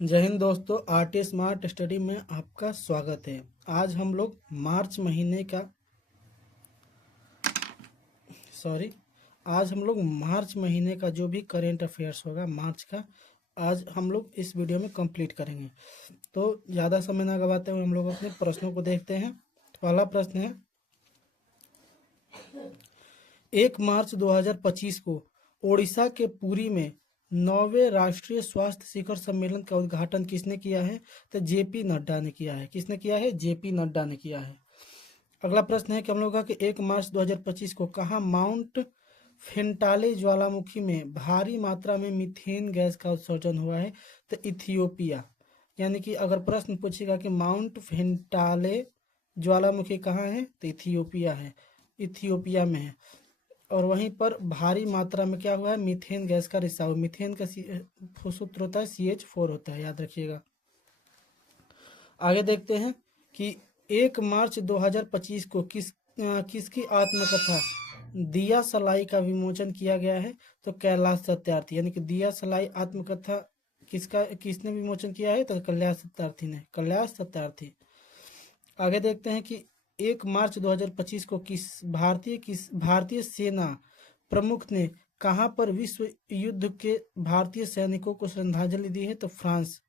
जय हिंद दोस्तों, art smart study में आपका स्वागत है। आज हम लोग मार्च महीने का जो भी करेंट अफेयर्स होगा मार्च का, आज हम लोग इस वीडियो में कंप्लीट करेंगे। तो ज़्यादा समय ना गवाते हुए हम लोग अपने प्रश्नों को देखते हैं। पहला प्रश्न है, 1 मार्च 2025 को ओडिशा के पुरी में 9वें राष्ट्रीय स्वास्थ्य शिखर सम्मेलन का उद्घाटन किसने किया है? तो जेपी नड्डा ने किया है। किसने किया है? जेपी नड्डा ने किया है। अगला प्रश्न है कि हम लोग का कि 1 मार्च 2025 को कहाँ माउंट फेंटाले ज्वालामुखी में भारी मात्रा में मीथेन गैस का उत्सर्जन हुआ है? तो इथियोपिया। यानी कि अगर प्रश्न पूछेगा कि माउंट फेंटाले ज्वालामुखी कहाँ है, तो इथियोपिया है, इथियोपिया में है। और वहीं पर भारी मात्रा में क्या हुआ है? मीथेन गैस का रिसाव। मीथेन का सूत्र होता है CH4 होता है, याद रखिएगा। आगे देखते हैं कि 1 मार्च 2025 को किसकी आत्मकथा दिया सलाई का विमोचन किया गया है? तो कैलाश सत्यार्थी। यानी कि दिया सलाई आत्मकथा किसने विमोचन किया है? तो कैलाश सत्यार्थी ने, कैलाश सत्यार्थी। आगे देखते हैं कि 1 मार्च 2025 को भारतीय सेना प्रमुख ने कहां पर विश्व युद्ध के भारतीय सैनिकों को श्रद्धांजलि दी है? तो फ्रांस।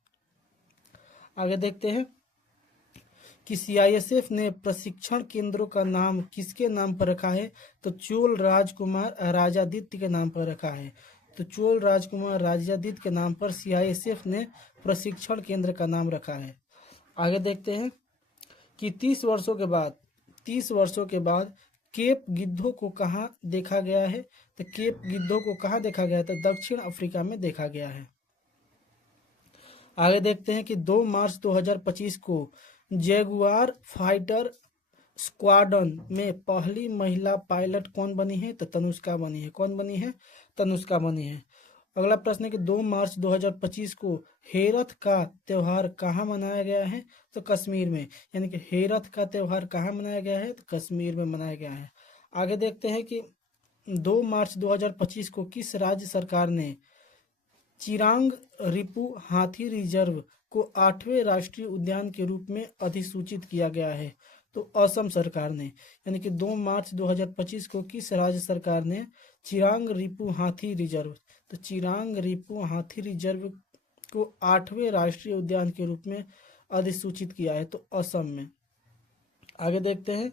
आगे देखते हैं कि CISF ने प्रशिक्षण केंद्रों का नाम किसके नाम पर रखा है? तो चोल राजकुमार राजादित्य के नाम पर रखा है। तो चोल राजकुमार राजादित्य के नाम पर CISF ने प्रशिक्षण केंद्र का नाम रखा है। आगे देखते हैं कि 30 वर्षों के बाद केप गिद्धों को कहाँ देखा गया है? तो केप गिद्धों को कहाँ देखा गया है? तो दक्षिण अफ्रीका में देखा गया है। आगे देखते हैं कि 2 मार्च 2025 को जैगुआर फाइटर स्क्वाड्रन में पहली महिला पायलट कौन बनी है? तो तनुष्का बनी है। कौन बनी है? तनुष्का बनी है। अगला प्रश्न है कि 2 मार्च 2025 को हेरथ का त्यौहार कहाँ मनाया गया है? तो कश्मीर में। यानी कि हेरथ का त्यौहार कहाँ मनाया गया है? तो कश्मीर में मनाया गया है। आगे देखते हैं कि 2 मार्च 2025 को किस राज्य सरकार ने चिरांग रिपु हाथी रिजर्व को 8वें राष्ट्रीय उद्यान के रूप में अधिसूचित किया गया है? तो असम सरकार ने। यानी कि 2 मार्च 2025 को किस राज्य सरकार ने चिरांग रिपु हाथी रिजर्व, तो चिरांग रिपु हाथी रिजर्व को 8वें राष्ट्रीय उद्यान के रूप में अधिसूचित किया है? तो असम में। आगे देखते हैं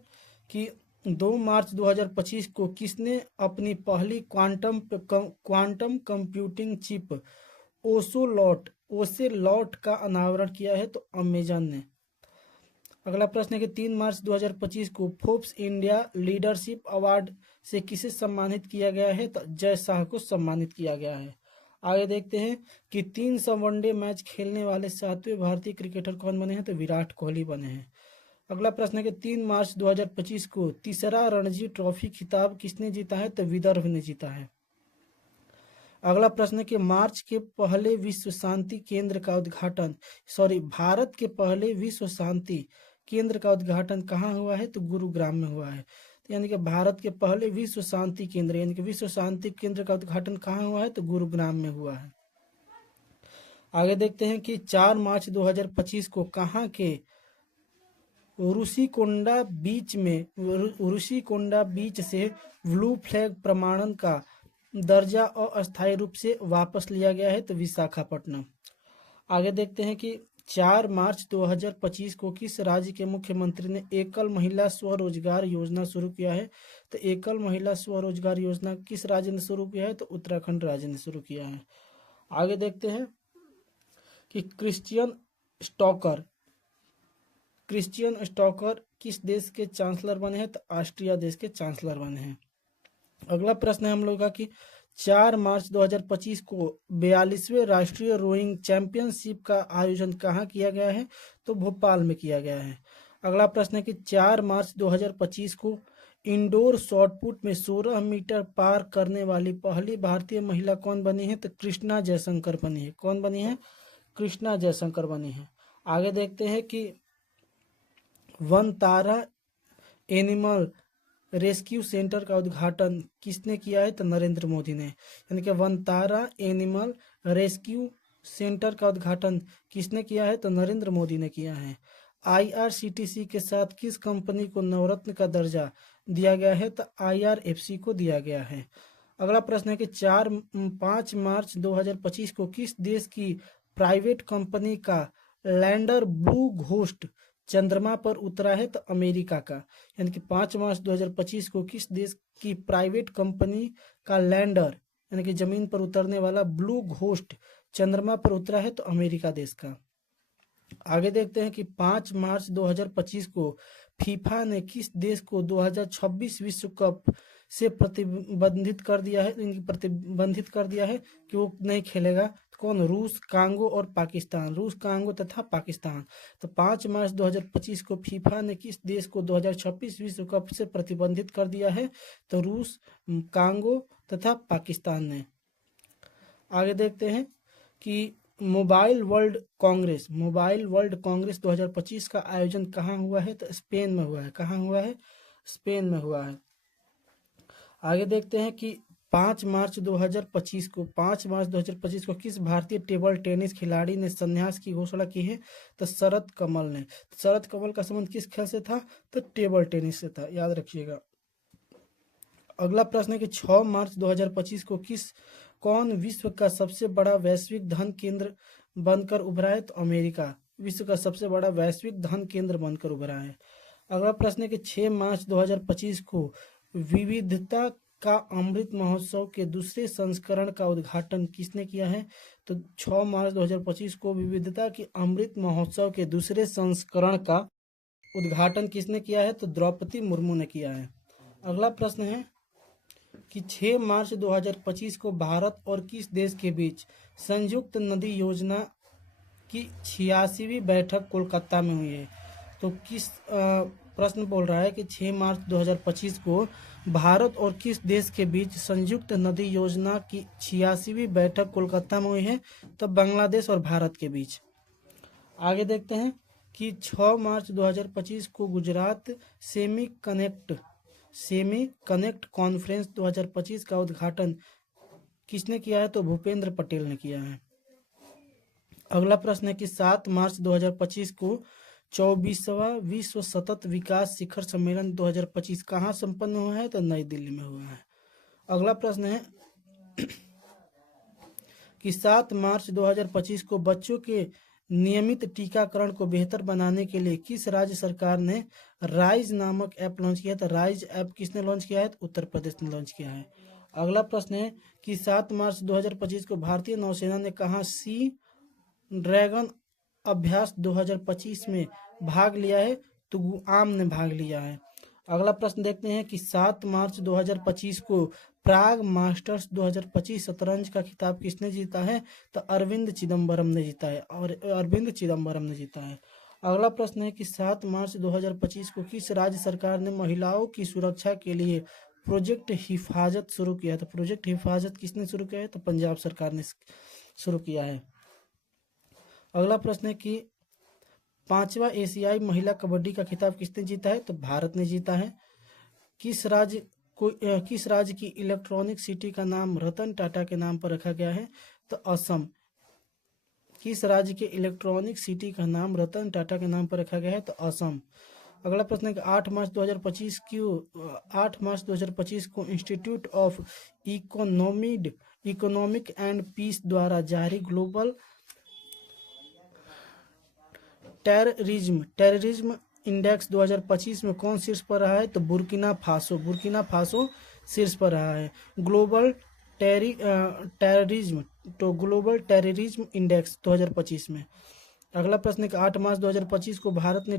कि 2 मार्च 2025 को किसने अपनी पहली क्वांटम कंप्यूटिंग चिप ओसेलॉट का अनावरण किया है? तो अमेजन ने। अगला प्रश्न है कि 3 मार्च 2025 को फोर्ब्स इंडिया लीडरशिप अवार्ड से किसे सम्मानित किया गया है? तो जय शाह को सम्मानित किया गया है। आगे देखते हैं कि 300 वनडे मैच खेलने वाले 7वें भारतीय क्रिकेटर कौन बने हैं? तो विराट कोहली बने हैं। अगला प्रश्न है कि 3 मार्च 2025 को तीसरा रणजी ट्रॉफी खिताब किसने जीता है? तो विदर्भ ने जीता है। अगला प्रश्न है कि मार्च के पहले विश्व शांति केंद्र का उद्घाटन भारत के पहले विश्व शांति केंद्र का उद्घाटन कहाँ हुआ है? तो गुरुग्राम में हुआ है। तो यानी कि भारत के पहले विश्व शांति केंद्र यानी कि विश्व शांति केंद्र का उद्घाटन कहाँ हुआ है? तो गुरुग्राम में हुआ है। आगे देखते हैं कि 4 मार्च 2025 को कहाँ के ऋषिकोंडा बीच से ब्लू फ्लैग प्रमाणन का दर्जा अस्थायी रूप से वापस लिया गया है? तो विशाखापट्टनम। आगे देखते हैं कि 4 मार्च 2025 को किस राज्य के मुख्यमंत्री ने एकल महिला स्वरोजगार योजना शुरू किया है? तो एकल महिला स्वरोजगार योजना किस राज्य ने शुरू किया है? तो उत्तराखंड राज्य ने शुरू किया है। आगे देखते हैं कि क्रिश्चियन स्टॉकर किस देश के चांसलर बने हैं? तो ऑस्ट्रिया देश के चांसलर बने हैं। अगला प्रश्न है हम लोग का कि 4 मार्च 2025 को 42वें राष्ट्रीय रोइंग चैंपियनशिप का आयोजन कहाँ किया गया है? तो भोपाल में किया गया है। अगला प्रश्न है कि 4 मार्च 2025 को इंडोर शॉटपुट में 16 मीटर पार करने वाली पहली भारतीय महिला कौन बनी है? तो कृष्णा जयशंकर बनी है। कौन बनी है? कृष्णा जयशंकर बनी है। आगे देखते हैं कि वनतारा एनिमल रेस्क्यू सेंटर का उद्घाटन किसने किया है? तो नरेंद्र मोदी ने। यानी कि वनतारा एनिमल रेस्क्यू सेंटर का उद्घाटन किसने किया है? तो नरेंद्र मोदी ने किया है। आईआरसीटीसी के साथ किस कंपनी को नवरत्न का दर्जा दिया गया है? तो आईआरएफसी को दिया गया है। अगला प्रश्न है कि 5 मार्च 2025 को किस देश की प्राइवेट कंपनी का लैंडर ब्लू घोस्ट चंद्रमा पर उतरा है? तो अमेरिका का। यानी कि 5 मार्च 2025 को किस देश की प्राइवेट कंपनी का लैंडर यानी कि जमीन पर उतरने वाला ब्लू घोस्ट चंद्रमा पर उतरा है? तो अमेरिका देश का। आगे देखते हैं कि 5 मार्च 2025 को फीफा ने किस देश को 2026 विश्व कप से प्रतिबंधित कर दिया है कि वो नहीं खेलेगा? कौन? रूस, कांगो और पाकिस्तान। रूस, कांगो तथा पाकिस्तान। तो 5 मार्च 2025 को फीफा ने किस देश को 2026 विश्व कप से प्रतिबंधित कर दिया है? तो रूस, कांगो तथा पाकिस्तान ने। आगे देखते हैं कि मोबाइल वर्ल्ड कांग्रेस 2025 का आयोजन कहाँ हुआ है? तो स्पेन में हुआ है। कहाँ हुआ है? स्पेन में हुआ है। आगे देखते हैं कि 5 मार्च 2025 को किस भारतीय टेबल टेनिस खिलाड़ी ने संन्यास की घोषणा की है? तो शरद कमल ने। शरद कमल का संबंध किस खेल से था? तो टेबल टेनिस से था, याद रखिएगा। अगला प्रश्न है कि 6 मार्च 2025 को कौन विश्व का सबसे बड़ा वैश्विक धन केंद्र बनकर उभरा है? तो अमेरिका विश्व का सबसे बड़ा वैश्विक धन केंद्र बनकर उभरा है। अगला प्रश्न है कि 6 मार्च 2025 को विविधता का अमृत महोत्सव के दूसरे संस्करण का उद्घाटन किसने किया है? तो 6 मार्च 2025 को विविधता के अमृत महोत्सव के दूसरे संस्करण का उद्घाटन किसने किया है? तो द्रौपदी मुर्मू ने किया है। अगला प्रश्न है कि 6 मार्च 2025 को भारत और किस देश के बीच संयुक्त नदी योजना की 86वीं बैठक कोलकाता में हुई है? तो किस प्रश्न बोल रहा है कि 6 मार्च 2025 को भारत और किस देश के बीच संयुक्त नदी योजना की 86वीं बैठक कोलकाता में हुई है? तो बांग्लादेश और भारत के बीच। आगे देखते हैं कि 6 मार्च 2025 को गुजरात सेमी कनेक्ट कॉन्फ्रेंस 2025 का उद्घाटन किसने किया है? तो भूपेंद्र पटेल ने किया है। अगला प्रश्न है कि 7 मार्च 2025 को 24वां विश्व सतत विकास शिखर सम्मेलन 2025 कहाँ संपन्न हुआ है? तो नई दिल्ली में हुआ है। अगला प्रश्न है कि 7 मार्च 2025 को बच्चों के नियमित टीकाकरण को बेहतर बनाने के लिए किस राज्य सरकार ने राइज नामक ऐप लॉन्च किया? तो राइज ऐप किसने लॉन्च किया है? तो उत्तर प्रदेश ने लॉन्च किया है। अगला प्रश्न है कि 7 मार्च 2025 को भारतीय नौसेना ने कहाँ सी ड्रैगन अभ्यास 2025 में भाग लिया है? तो गुआम ने भाग लिया है। अगला प्रश्न देखते हैं कि 7 मार्च 2025 को प्राग मास्टर्स 2025 शतरंज का खिताब किसने जीता है? तो अरविंद चिदम्बरम ने जीता है। अगला प्रश्न है कि 7 मार्च 2025 को किस राज्य सरकार ने महिलाओं की सुरक्षा के लिए प्रोजेक्ट हिफाजत शुरू किया? तो प्रोजेक्ट हिफाजत किसने शुरू किया है? तो पंजाब सरकार ने शुरू किया है। अगला प्रश्न है कि 5वां एशियाई महिला कबड्डी का खिताब किसने जीता है? तो भारत ने जीता है। किस राज्य की इलेक्ट्रॉनिक सिटी का नाम रतन टाटा के नाम पर रखा गया है? तो असम। किस राज्य के इलेक्ट्रॉनिक सिटी का नाम रतन टाटा के नाम पर रखा गया है? तो असम। अगला प्रश्न है कि 8 मार्च 2025 को institute of economic and peace द्वारा जारी ग्लोबल टेररिज्म इंडेक्स 2025 में कौन शीर्ष पर रहा है? तो बुर्किना फासो शीर्ष पर रहा है ग्लोबल टेररिज्म इंडेक्स 2025 में। अगला प्रश्न है कि 8 मार्च 2025 को भारत ने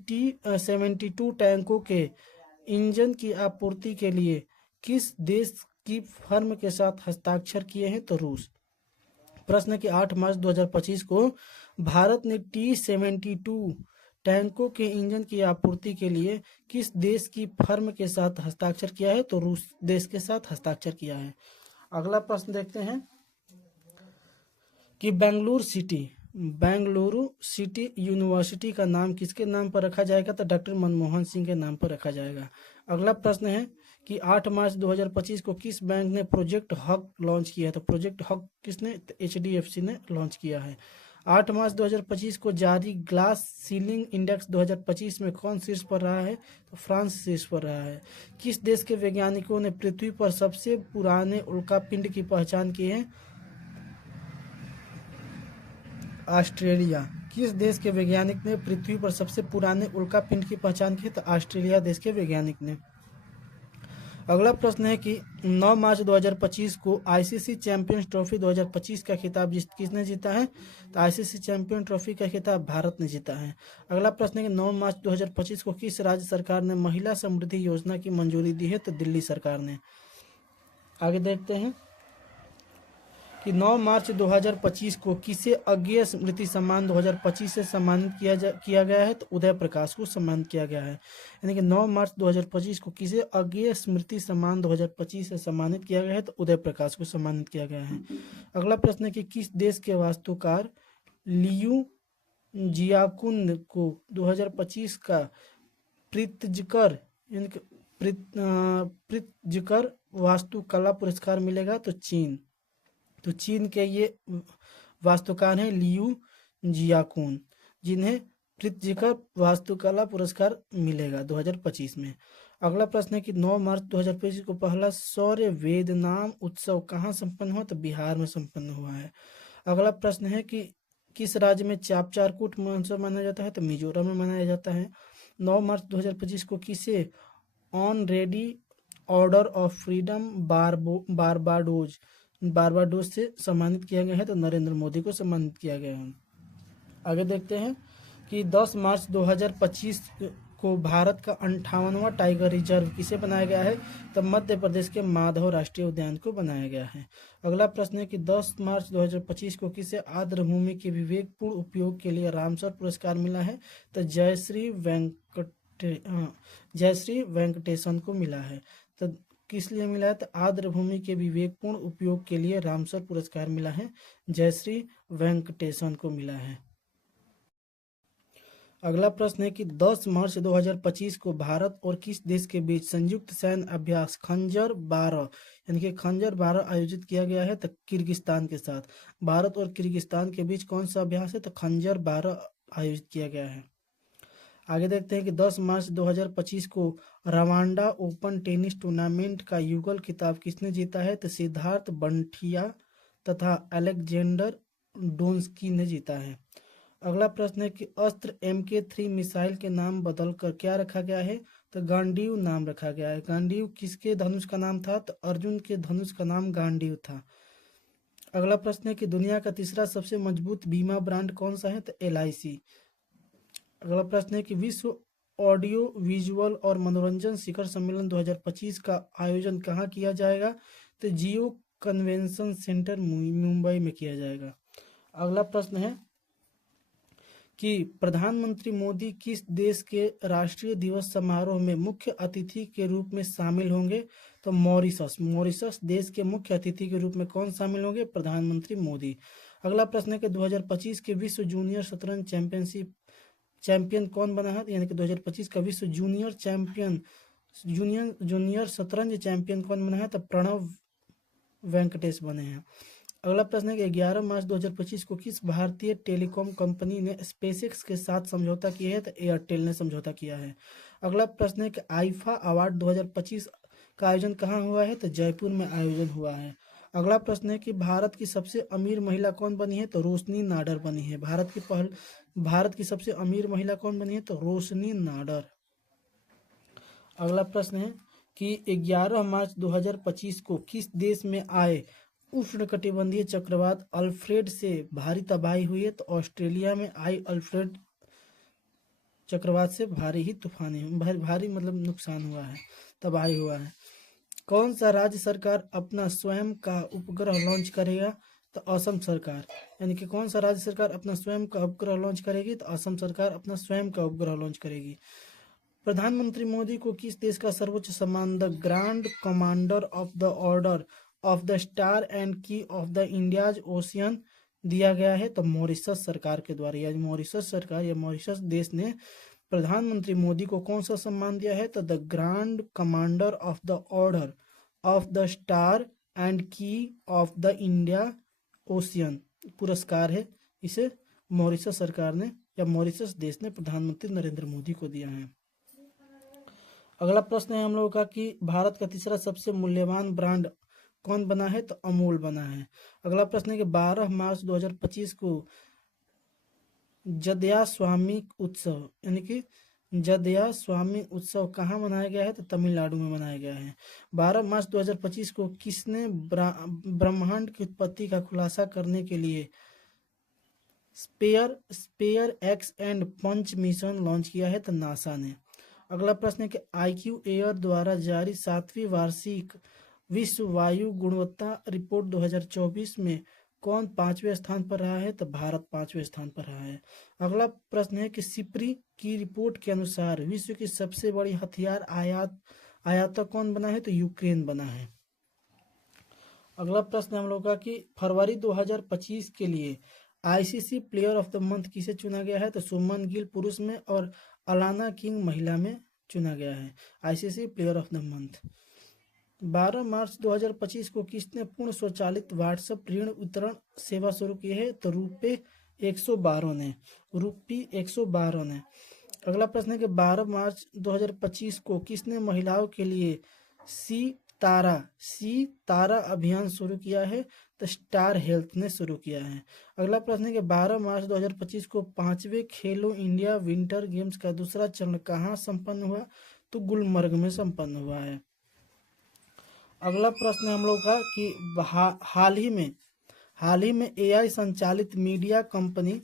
T-72 टैंकों के इंजन की आपूर्ति के लिए किस देश की फर्म के साथ हस्ताक्षर किए हैं? तो रूस। प्रश्न है कि 8 मार्च 2025 को भारत ने T-72 टैंकों के इंजन की आपूर्ति के लिए किस देश की फर्म के साथ हस्ताक्षर किया है? तो रूस देश के साथ हस्ताक्षर किया है। अगला प्रश्न देखते हैं कि बेंगलुरु सिटी यूनिवर्सिटी का नाम किसके नाम पर रखा जाएगा? तो डॉक्टर मनमोहन सिंह के नाम पर रखा जाएगा। अगला प्रश्न है कि 8 मार्च 2025 को किस बैंक ने प्रोजेक्ट हक लॉन्च किया है? तो प्रोजेक्ट हक किसने? HDFC ने लॉन्च किया है। 8 मार्च 2025 को जारी ग्लास सीलिंग इंडेक्स 2025 में कौन शीर्ष पर रहा है? तो फ्रांस शीर्ष पर रहा है। किस देश के वैज्ञानिकों ने पृथ्वी पर सबसे पुराने उल्कापिंड की पहचान की है? ऑस्ट्रेलिया। किस देश के वैज्ञानिक ने पृथ्वी पर सबसे पुराने उल्कापिंड की पहचान की? तो ऑस्ट्रेलिया देश के वैज्ञानिक ने। अगला प्रश्न है कि 9 मार्च 2025 को आईसीसी चैंपियंस ट्रॉफी 2025 का खिताब किसने जीता है? तो आईसीसी चैंपियन ट्रॉफी का खिताब भारत ने जीता है। अगला प्रश्न है कि 9 मार्च 2025 को किस राज्य सरकार ने महिला समृद्धि योजना की मंजूरी दी है? तो दिल्ली सरकार ने। आगे देखते हैं कि 9 मार्च 2025 को किसे अज्ञेय स्मृति सम्मान 2025 से सम्मानित किया गया है? तो उदय प्रकाश को सम्मानित किया गया है। यानी कि 9 मार्च 2025 को किसे अज्ञेय स्मृति सम्मान 2025 से सम्मानित किया गया है? तो उदय प्रकाश को सम्मानित किया गया है। अगला प्रश्न है कि किस देश के वास्तुकार लियू जियाकुन को 2025 का प्रित्जकर यानी कि प्रित्जकर वास्तुकला पुरस्कार मिलेगा? तो चीन। तो चीन के ये वास्तुकार हैं लियू जियाकुन, जिन्हें प्रित्जकर वास्तुकला पुरस्कार मिलेगा 2025 में। अगला प्रश्न है कि 9 मार्च 2025 को पहला सौर्य वेद नाम उत्सव कहाँ संपन्न हुआ? तो बिहार में संपन्न हुआ है। अगला प्रश्न है कि किस राज्य में चापचारकूट महोत्सव मनाया जाता है? तो मिजोरम में मनाया जाता है। 9 मार्च 2025 को किसे honorary order of freedom Barbados से सम्मानित किया गया है? तो नरेंद्र मोदी को सम्मानित किया गया है। आगे देखते हैं कि 10 मार्च 2025 को भारत का 58वां टाइगर रिजर्व किसे बनाया गया है? तो मध्य प्रदेश के माधव राष्ट्रीय उद्यान को बनाया गया है। अगला प्रश्न है कि 10 मार्च 2025 को किसे आर्द्र भूमि के विवेकपूर्ण उपयोग के लिए रामसर पुरस्कार मिला है? तो जयश्री वेंकटेशन को मिला है। तो किस लिए मिला है? तो आर्द्र भूमि के विवेकपूर्ण उपयोग के लिए रामसर पुरस्कार मिला है, जयश्री वेंकटेशन को मिला है। अगला प्रश्न है कि 10 मार्च 2025 को भारत और किस देश के बीच संयुक्त सैन्य अभ्यास खंजर 12 यानी कि खंजर 12 आयोजित किया गया है? तो किर्गिस्तान के साथ। भारत और किर्गिस्तान के बीच कौन सा अभ्यास है? तो खंजर 12 आयोजित किया गया है। आगे देखते हैं कि 10 मार्च 2025 को रवांडा ओपन टेनिस टूर्नामेंट का युगल खिताब किसने जीता है? तो सिद्धार्थ बंठिया तथा अलेक्जेंडर डोंस्की ने जीता है। अगला प्रश्न है कि अस्त्र MK3 मिसाइल के नाम बदलकर क्या रखा गया है? तो गांडीव नाम रखा गया है। गांडीव किसके धनुष का नाम था? तो अर्जुन के धनुष का नाम गांडीव था। अगला प्रश्न है कि दुनिया का तीसरा सबसे मजबूत बीमा ब्रांड कौन सा है? तो LIC। अगला प्रश्न है कि विश्व ऑडियो विजुअल और मनोरंजन शिखर सम्मेलन 2025 का आयोजन कहाँ किया जाएगा? तो जियो कन्वेंशन सेंटर मुंबई में किया जाएगा। अगला प्रश्न है कि प्रधानमंत्री मोदी किस देश के राष्ट्रीय दिवस समारोह में मुख्य अतिथि के रूप में शामिल होंगे? तो मॉरिशस। मॉरिशस देश के मुख्य अतिथि के रूप में कौन शामिल होंगे? प्रधानमंत्री मोदी। अगला प्रश्न है कि 2025 के विश्व जूनियर शतरंज चैंपियन कौन बना है? यानी कि 2025 का विश्व जूनियर शतरंज चैंपियन कौन बना है? तो प्रणव वेंकटेश बने हैं। अगला प्रश्न है कि 11 मार्च 2025 को किस भारतीय टेलीकॉम कंपनी ने स्पेसएक्स के साथ समझौता किया है? तो एयरटेल ने समझौता किया है। अगला प्रश्न है कि आईफा अवार्ड 2025 का आयोजन कहाँ हुआ है? तो जयपुर में आयोजन हुआ है। अगला प्रश्न है कि भारत की सबसे अमीर महिला कौन बनी है? तो रोशनी नाडर बनी है। भारत की सबसे अमीर महिला कौन बनी है? तो रोशनी नाडर। अगला प्रश्न है कि 11 मार्च 2025 को किस देश में आए उष्णकटिबंधीय चक्रवात अल्फ्रेड से भारी तबाही हुई है? तो ऑस्ट्रेलिया में आई अल्फ्रेड चक्रवात से भारी ही तूफानी भारी मतलब नुकसान हुआ है, तबाही हुआ है। कौन सा राज्य सरकार अपना स्वयं का उपग्रह लॉन्च करेगा? तो असम सरकार। यानी कि कौन सा राज्य सरकार अपना स्वयं का उपग्रह लॉन्च करेगी? तो असम सरकार अपना स्वयं का उपग्रह लॉन्च करेगी। प्रधानमंत्री मोदी को किस देश का सर्वोच्च सम्मान the grand commander of the order of the star and की ऑफ द इंडियाज ओशियन दिया गया है? तो मॉरिशस सरकार के द्वारा, यानी मॉरिशस सरकार या मॉरिशस देश ने प्रधानमंत्री मोदी को कौन सा सम्मान दिया है? तो the grand commander of the order of the star and की ऑफ द इंडिया ओशियन पुरस्कार है। इसे मॉरिशस सरकार ने या मॉरिशस देश ने प्रधानमंत्री नरेंद्र मोदी को दिया है। अगला प्रश्न है हम लोगों का कि भारत का तीसरा सबसे मूल्यवान ब्रांड कौन बना है? तो अमूल बना है। अगला प्रश्न है कि 12 मार्च 2025 को जदया स्वामी उत्सव यानी कि जदया स्वामी उत्सव कहाँ मनाया गया है? तो तमिलनाडु में मनाया गया है। 12 मार्च 2025 को किसने ब्रह्मांड की उत्पत्ति का खुलासा करने के लिए SPHEREx and punch mission launch किया है? तो नासा ने। अगला प्रश्न है कि IQ एयर द्वारा जारी 7वीं वार्षिक विश्व वायु गुणवत्ता रिपोर्ट 2024 में कौन 5वें स्थान पर रहा है? तो भारत 5वें स्थान पर रहा है। अगला प्रश्न है कि सिप्री की रिपोर्ट के अनुसार विश्व की सबसे बड़ी हथियार आयातक कौन बना है? तो यूक्रेन बना है। अगला प्रश्न हम लोग का कि फरवरी 2025 के लिए ICC player of the month किसे चुना गया है? तो सुमन गिल पुरुष में और अलाना किंग महिला में चुना गया है। ICC player of the month. 12 मार्च 2025 को किसने पूर्ण स्वचालित व्हाट्सएप ऋण वितरण सेवा शुरू की है? तो रुपये 112 ने। अगला प्रश्न है कि 12 मार्च 2025 को किसने महिलाओं के लिए सी तारा अभियान शुरू किया है? तो स्टार हेल्थ ने शुरू किया है। अगला प्रश्न है कि 12 मार्च 2025 को 5वें खेलो इंडिया विंटर गेम्स का दूसरा चरण कहाँ संपन्न हुआ? तो गुलमर्ग में संपन्न हुआ है। अगला प्रश्न हम लोग का कि हाल ही में AI संचालित मीडिया कंपनी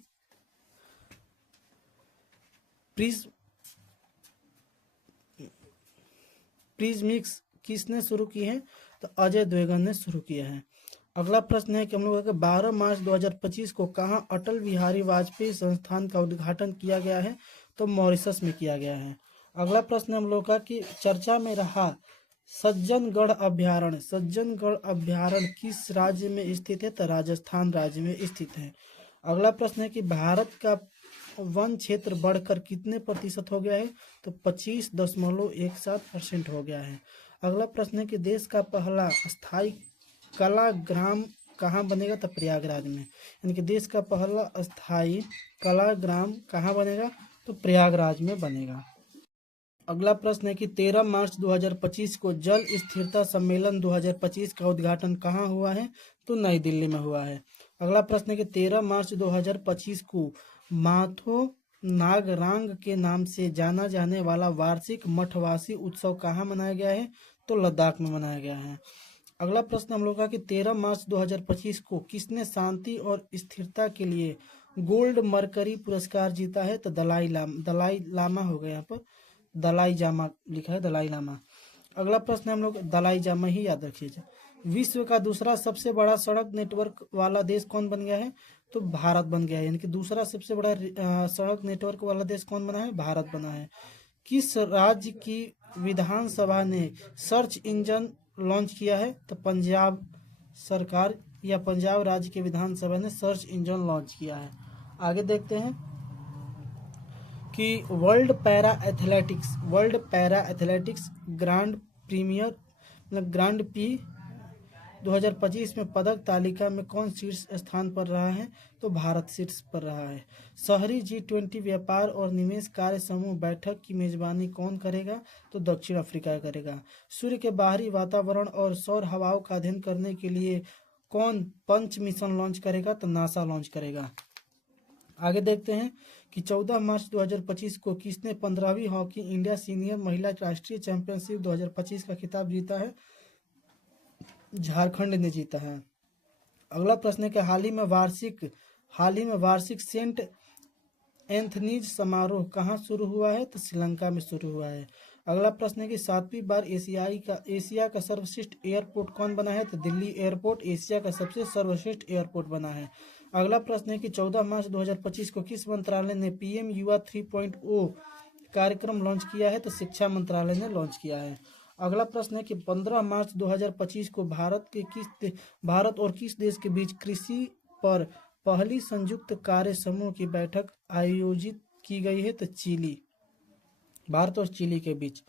प्रिज्मिक्स किसने शुरू की है? तो अजय देवगन ने शुरू किया है। अगला प्रश्न है कि हम लोग का 12 मार्च 2025 को कहाँ अटल बिहारी वाजपेयी संस्थान का उद्घाटन किया गया है? तो मॉरिशस में किया गया है। अगला प्रश्न हम लोग का कि चर्चा में रहा सज्जनगढ़ अभ्यारण्य किस राज्य में स्थित है? तो राजस्थान राज्य में स्थित है। अगला प्रश्न है कि भारत का वन क्षेत्र बढ़कर कितने प्रतिशत हो गया है? तो 25.17% हो गया है। अगला प्रश्न है कि देश का पहला स्थायी कलाग्राम कहाँ बनेगा? तो प्रयागराज में। यानी कि देश का पहला स्थायी कलाग्राम कहाँ बनेगा? तो प्रयागराज में बनेगा। अगला प्रश्न है कि 13 मार्च 2025 को जल स्थिरता सम्मेलन 2025 का उद्घाटन कहाँ हुआ है? तो नई दिल्ली में हुआ है। अगला प्रश्न है कि 13 मार्च 2025 को माथो नागरांग के नाम से जाना जाने वाला वार्षिक मठवासी उत्सव कहाँ मनाया गया है? तो लद्दाख में मनाया गया है। अगला प्रश्न हम लोग का कि 13 मार्च 2025 को किसने शांति और स्थिरता के लिए गोल्ड मरकरी पुरस्कार जीता है? तो दलाई लामा हो गया, यहाँ पर दलाई जामा लिखा है, दलाई लामा। अगला प्रश्न हम लोग दलाई जामा ही याद रखिए। विश्व का दूसरा सबसे बड़ा सड़क नेटवर्क वाला देश कौन बन गया है? तो भारत बन गया है। यानी कि दूसरा सबसे बड़ा सड़क नेटवर्क वाला देश कौन बना है? भारत बना है। किस राज्य की विधानसभा ने सर्च इंजन लॉन्च किया है? तो पंजाब सरकार या पंजाब राज्य के विधानसभा ने सर्च इंजन लॉन्च किया है। आगे देखते हैं कि world para athletics grand P 2025 में पदक तालिका में कौन शीर्ष स्थान पर रहा है? तो भारत शीर्ष पर रहा है। शहरी G20 व्यापार और निवेश कार्य समूह बैठक की मेजबानी कौन करेगा? तो दक्षिण अफ्रीका करेगा। सूर्य के बाहरी वातावरण और सौर हवाओं का अध्ययन करने के लिए कौन पंच मिशन लॉन्च करेगा? तो नासा लॉन्च करेगा। आगे देखते हैं कि 14 मार्च 2025 को किसने 15वीं हॉकी इंडिया सीनियर महिला राष्ट्रीय चैंपियनशिप 2025 का खिताब जीता है? झारखंड ने जीता है। अगला प्रश्न है कि हाल ही में वार्षिक सेंट एंथनीज समारोह कहाँ शुरू हुआ है? तो श्रीलंका में शुरू हुआ है। अगला प्रश्न है कि 7वीं बार एशिया का सर्वश्रेष्ठ एयरपोर्ट कौन बना है? तो दिल्ली एयरपोर्ट एशिया का सबसे सर्वश्रेष्ठ एयरपोर्ट बना है। अगला प्रश्न है कि 14 मार्च 2025 को किस मंत्रालय ने PM युवा 3.0 कार्यक्रम लॉन्च किया है? तो शिक्षा मंत्रालय ने लॉन्च किया है। अगला प्रश्न है कि 15 मार्च 2025 को भारत और किस देश के बीच कृषि पर पहली संयुक्त कार्य समूह की बैठक आयोजित की गई है? तो चिली। भारत और चिली के बीच।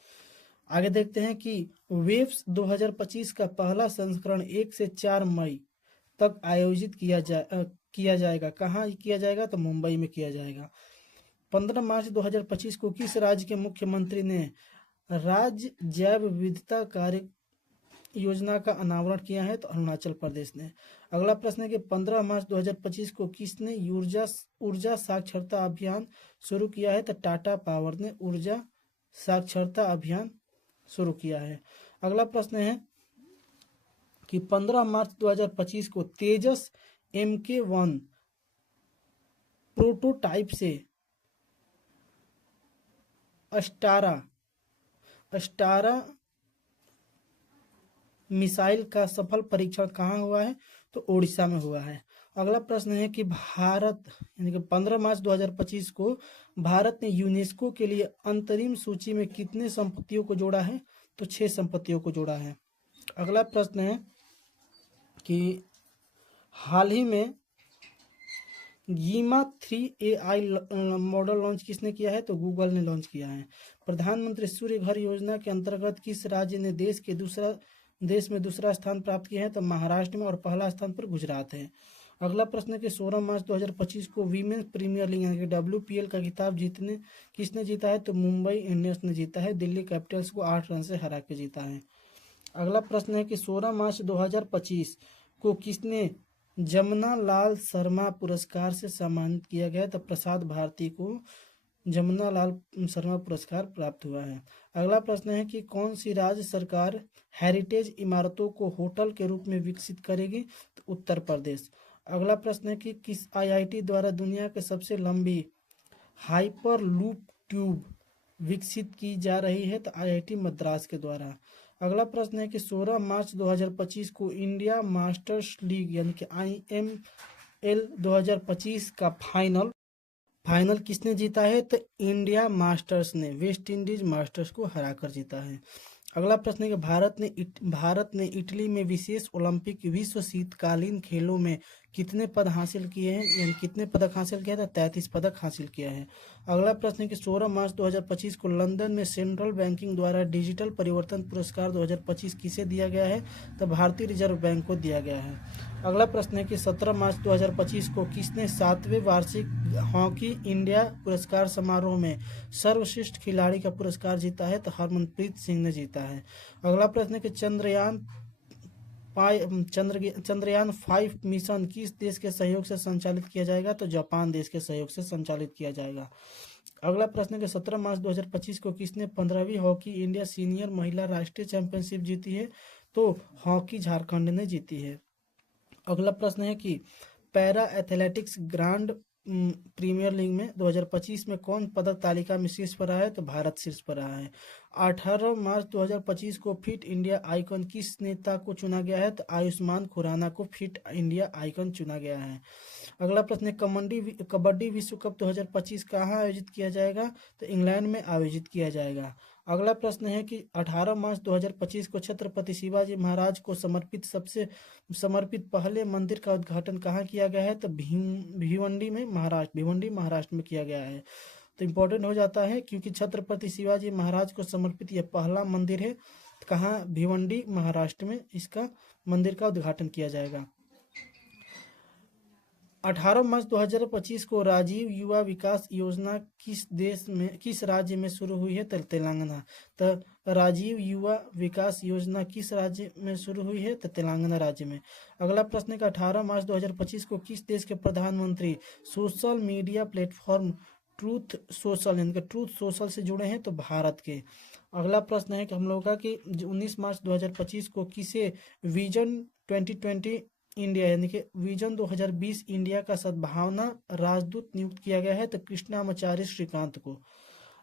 आगे देखते हैं कि वेव्स 2025 का पहला संस्करण 1 से 4 मई तक आयोजित किया जाएगा। कहाँ किया जाएगा? तो मुंबई में किया जाएगा। 15 मार्च 2025 को किस राज्य के मुख्यमंत्री ने राज्य जैव विविधता कार्य योजना का अनावरण किया है? तो अरुणाचल प्रदेश ने। अगला प्रश्न है कि 15 मार्च 2025 को किसने ऊर्जा साक्षरता अभियान शुरू किया है? तो टाटा पावर ने ऊर्जा साक्षरता अभियान शुरू किया है। अगला प्रश्न है कि 15 मार्च 2025 को तेजस MK1 प्रोटोटाइप से अस्टारा मिसाइल का सफल परीक्षण कहाँ हुआ है? तो ओडिशा में हुआ है। अगला प्रश्न है कि भारत यानी कि 15 मार्च 2025 को भारत ने यूनेस्को के लिए अंतरिम सूची में कितने संपत्तियों को जोड़ा है? तो 6 संपत्तियों को जोड़ा है। अगला प्रश्न है कि हाल ही में गीमा 3 AI मॉडल लॉन्च किसने किया है? तो गूगल ने लॉन्च किया है। प्रधानमंत्री सूर्य घर योजना के अंतर्गत किस राज्य ने देश में दूसरा स्थान प्राप्त किया है? तो महाराष्ट्र में, और पहला स्थान पर गुजरात है। अगला प्रश्न है कि 16 मार्च 2025 को वीमेंस प्रीमियर लीग यानी कि WPL का खिताब किसने जीता है? तो मुंबई इंडियंस ने जीता है। दिल्ली कैपिटल्स को 8 रन से हरा के जीता है। अगला प्रश्न है कि 16 मार्च 2025 को किसने जमुना लाल शर्मा पुरस्कार से सम्मानित किया गया? तो प्रसाद भारती को जमुना लाल शर्मा पुरस्कार प्राप्त हुआ है। अगला प्रश्न है कि कौन सी राज्य सरकार हेरिटेज इमारतों को होटल के रूप में विकसित करेगी? तो उत्तर प्रदेश। अगला प्रश्न है कि किस IIT द्वारा दुनिया के सबसे लंबी हाइपर लूप ट्यूब विकसित की जा रही है? तो IIT मद्रास के द्वारा। अगला प्रश्न है कि 16 मार्च 2025 को इंडिया मास्टर्स लीग यानी कि IML 2025 का फाइनल किसने जीता है? तो इंडिया मास्टर्स ने वेस्ट इंडीज मास्टर्स को हराकर जीता है। अगला प्रश्न है कि भारत ने इटली में विशेष ओलंपिक विश्व शीतकालीन खेलों में कितने पद हासिल किए हैं यानी कितने पदक हासिल किया था? 33 पदक हासिल किया है। अगला प्रश्न है कि 16 मार्च 2025 को लंदन में सेंट्रल बैंकिंग द्वारा डिजिटल परिवर्तन पुरस्कार 2025 किसे दिया गया है? तो भारतीय रिजर्व बैंक को दिया गया है। अगला प्रश्न है कि 17 मार्च 2025 को किसने 7वें वार्षिक हॉकी इंडिया पुरस्कार समारोह में सर्वश्रेष्ठ खिलाड़ी का पुरस्कार जीता है? तो हरमनप्रीत सिंह ने जीता है। अगला प्रश्न है कि चंद्रयान 5 मिशन किस देश के सहयोग से संचालित किया जाएगा? तो जापान देश के सहयोग से संचालित किया जाएगा। अगला प्रश्न है कि 17 मार्च 2025 को किसने 15वीं हॉकी इंडिया सीनियर महिला राष्ट्रीय चैंपियनशिप जीती है? तो हॉकी झारखंड ने जीती है। अगला प्रश्न है कि para athletics grand premier league में 2025 में कौन पदक तालिका में शीर्ष पर रहा है? तो भारत शीर्ष पर रहा है। 18 मार्च 2025 को फिट इंडिया आइकन किस नेता को चुना गया है? तो आयुष्मान खुराना को फिट इंडिया आइकन चुना गया है। अगला प्रश्न है कबड्डी विश्व कप 2025 कहाँ आयोजित किया जाएगा? तो इंग्लैंड में आयोजित किया जाएगा। अगला प्रश्न है कि 18 मार्च 2025 को छत्रपति शिवाजी महाराज को समर्पित पहले मंदिर का उद्घाटन कहाँ किया गया है? तो भिवंडी महाराष्ट्र में किया गया है। तो इम्पोर्टेंट हो जाता है क्योंकि छत्रपति शिवाजी महाराज को समर्पित यह पहला मंदिर है। कहाँ? भिवंडी महाराष्ट्र में इसका मंदिर का उद्घाटन किया जाएगा। 18 मार्च 2025 को राजीव युवा विकास योजना किस राज्य में शुरू हुई है? तो तेलंगाना। तो राजीव युवा विकास योजना किस राज्य में शुरू हुई है? तो तेलंगाना राज्य में। अगला प्रश्न का 18 मार्च 2025 को किस देश के प्रधानमंत्री social media platform truth social से जुड़े हैं? तो भारत के। अगला प्रश्न है कि हम लोग का कि 19 मार्च 2025 को किसे विजन 2020 इंडिया यानी कि विजन 2020 इंडिया का सद्भावना राजदूत नियुक्त किया गया है? तो कृष्णामाचार्य श्रीकांत को।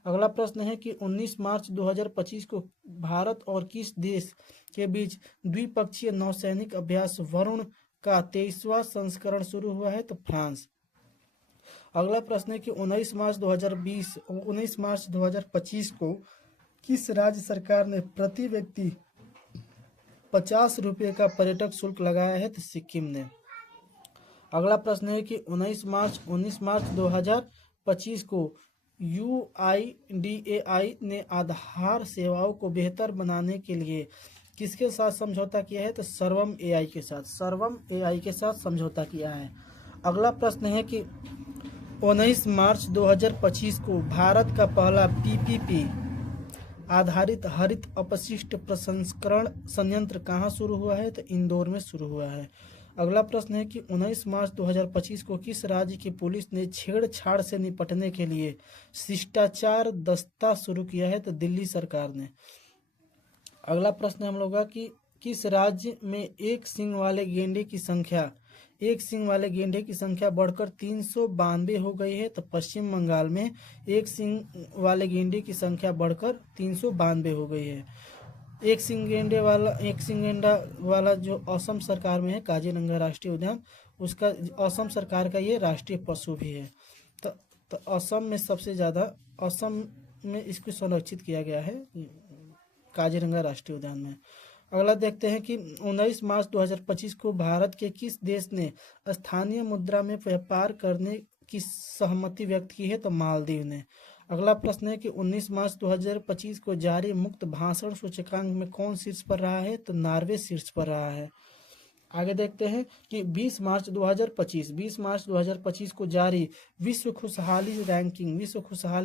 अगला प्रश्न है कि 19 मार्च 2025 को भारत और किस देश के बीच द्विपक्षीय नौसैनिक अभ्यास वरुण का 23वां संस्करण शुरू हुआ है? तो फ्रांस। अगला प्रश्न है कि 19 मार्च 2025 को किस राज्य सरकार ने प्रति व्यक्ति 50 रुपये का पर्यटक शुल्क लगाया है? तो सिक्किम ने। अगला प्रश्न है कि 19 मार्च 2025 को UIDAI ने आधार सेवाओं को बेहतर बनाने के लिए किसके साथ समझौता किया है? तो सर्वम एआई के साथ, सर्वम एआई के साथ समझौता किया है। अगला प्रश्न है कि 19 मार्च 2025 को भारत का पहला PPP आधारित हरित अपशिष्ट प्रसंस्करण संयंत्र कहाँ शुरू हुआ है? तो इंदौर में शुरू हुआ है। अगला प्रश्न है कि 19 मार्च 2025 को किस राज्य की पुलिस ने छेड़छाड़ से निपटने के लिए शिष्टाचार दस्ता शुरू किया है? तो दिल्ली सरकार ने। अगला प्रश्न हम लोग का कि किस राज्य में एक सींग वाले गेंडे की संख्या बढ़कर 392 हो गई है? तो पश्चिम बंगाल में एक सींग वाले गेंडे की संख्या बढ़कर 392 हो गई है। एक सींग गेंडा वाला जो असम सरकार में है, काजीरंगा राष्ट्रीय उद्यान, उसका असम सरकार का ये राष्ट्रीय पशु भी है। तो असम में सबसे ज़्यादा, असम में इसको संरक्षित किया गया है काजीरंगा राष्ट्रीय उद्यान में। अगला देखते हैं कि 19 मार्च 2025 को भारत के किस देश ने स्थानीय मुद्रा में व्यापार करने की सहमति व्यक्त की है? तो मालदीव ने। अगला प्रश्न है कि 19 मार्च 2025 को जारी मुक्त भाषण सूचकांक में कौन शीर्ष पर रहा है? तो नॉर्वे शीर्ष पर रहा है। आगे देखते हैं कि 20 मार्च 2025 को जारी विश्व खुशहाली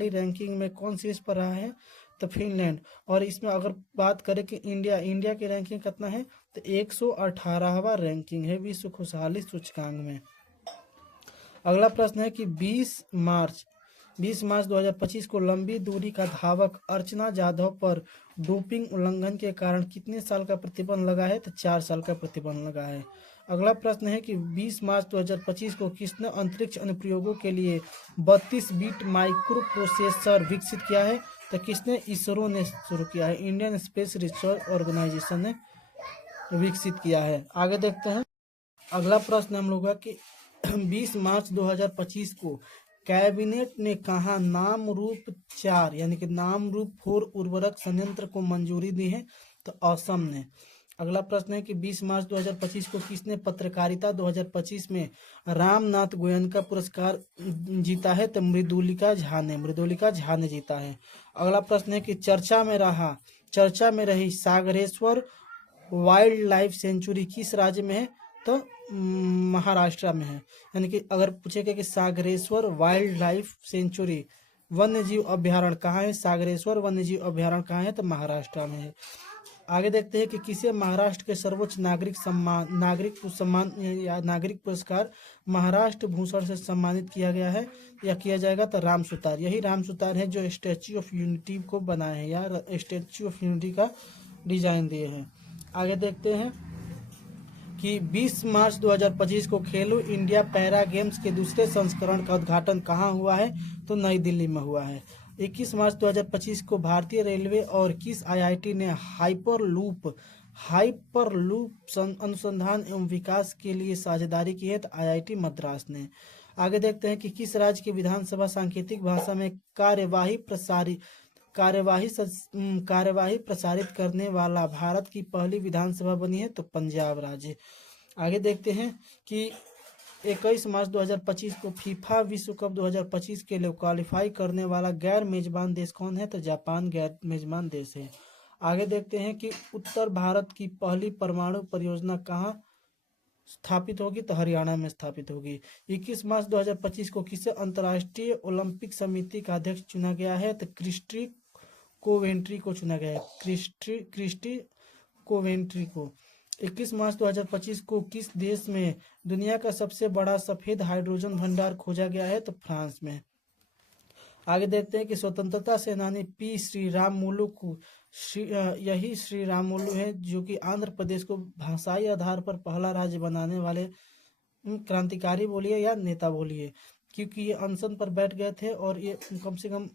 रैंकिंग में कौन शीर्ष पर रहा है? तो फिनलैंड। और इसमें अगर बात करें कि इंडिया की रैंकिंग कितना है? तो 118वां रैंकिंग है विश्व खुशहाली सूचकांक में। अगला प्रश्न है कि 20 मार्च 2025 को लंबी दूरी का धावक अर्चना जाधव पर डोपिंग उल्लंघन के कारण कितने साल का प्रतिबंध लगा है? तो 4 साल का प्रतिबंध लगा है। अगला प्रश्न है कि 20 मार्च 2025 को किसने अंतरिक्ष अनुप्रयोगों के लिए 32 बिट माइक्रो प्रोसेसर विकसित किया है? तो किसने? इसरो ने शुरू किया है, इंडियन स्पेस रिसर्च ऑर्गेनाइजेशन ने विकसित किया है। आगे देखते हैं। अगला प्रश्न हम लोग कि 20 मार्च 2025 को कैबिनेट ने कहा नाम रूप 4 यानी कि नाम रूप 4 उर्वरक संयंत्र को मंजूरी दी है? तो असम ने। अगला प्रश्न है कि 20 मार्च 2025 को किसने पत्रकारिता 2025 में रामनाथ गोयनका पुरस्कार जीता है? तो मृदुलिका झा ने जीता है। अगला प्रश्न है कि चर्चा में रही सागरेश्वर वाइल्ड लाइफ सेंचुरी किस राज्य में है? तो महाराष्ट्र में है। यानी कि अगर पूछेगा कि सागरेश्वर वाइल्ड लाइफ सेंचुरी वन्यजीव अभ्यारण्य कहाँ है? सागरेश्वर वन्यजीव अभ्यारण्य कहाँ है? तो महाराष्ट्र में है। आगे देखते हैं कि किसे महाराष्ट्र के सर्वोच्च नागरिक पुरस्कार महाराष्ट्र भूषण से सम्मानित किया गया है या किया जाएगा? तो राम सुतार। यही राम सुतार है जो स्टैच्यू ऑफ यूनिटी को बनाए हैं या स्टैच्यू ऑफ यूनिटी का डिजाइन दिए हैं। आगे देखते हैं कि 20 मार्च 2025 को खेलो इंडिया पैरा गेम्स के दूसरे संस्करण का उद्घाटन कहाँ हुआ है? तो नई दिल्ली में हुआ है। 21 मार्च 2025 को भारतीय रेलवे और किस आईआईटी ने हाइपरलूप अनुसंधान एवं विकास के लिए साझेदारी की है? तो आईआईटी मद्रास ने। आगे देखते हैं कि किस राज्य की विधानसभा सांकेतिक भाषा में कार्यवाही प्रसारित करने वाला भारत की पहली विधानसभा बनी है? तो पंजाब राज्य। आगे देखते हैं कि 21 मार्च 2025 को फीफा विश्व कप 2025 के लिए क्वालिफाई करने वाला गैर मेजबान देश कौन है? तो जापान गैर मेजबान देश है। आगे देखते हैं कि उत्तर भारत की पहली परमाणु परियोजना कहाँ स्थापित होगी? तो हरियाणा में स्थापित होगी। 21 मार्च 2025 को किसे अंतर्राष्ट्रीय ओलंपिक समिति का अध्यक्ष चुना गया है? तो क्रिस्टी कोवेंट्री को चुना गया है, क्रिस्टी कोवेंट्री को। 21 मार्च 2025 को किस देश में दुनिया का सबसे बड़ा सफेद हाइड्रोजन भंडार खोजा गया है? तो फ्रांस में। आगे देखते हैं कि स्वतंत्रता सेनानी पी श्रीरामुलु को यही श्रीरामुलु है जो कि आंध्र प्रदेश को भाषाई आधार पर पहला राज्य बनाने वाले क्रांतिकारी बोलिए या नेता बोलिए, क्योंकि ये अनशन पर बैठ गए थे और ये कम से कम